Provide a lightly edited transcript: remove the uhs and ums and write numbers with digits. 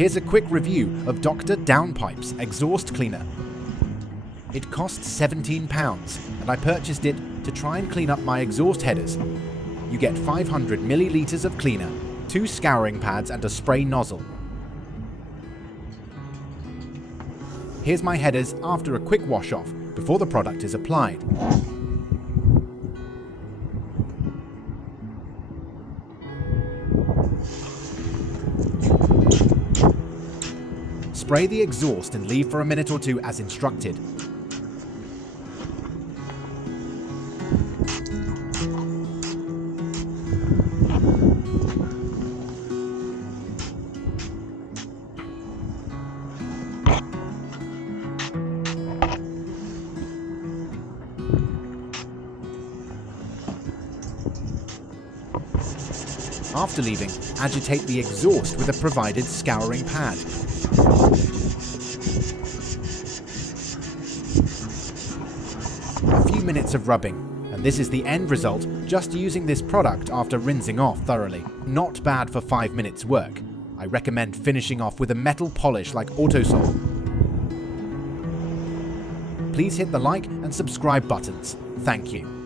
Here's a quick review of Dr. Downpipe's exhaust cleaner. It costs £17 and I purchased it to try and clean up my exhaust headers. You get 500 millilitres of cleaner, 2 scouring pads and a spray nozzle. Here's my headers after a quick wash off before the product is applied. Spray the exhaust and leave for a minute or two as instructed. After leaving, agitate the exhaust with a provided scouring pad. A few minutes of rubbing, and this is the end result just using this product after rinsing off thoroughly. Not bad for 5 minutes work. I recommend finishing off with a metal polish like Autosol. Please hit the like and subscribe buttons. Thank you.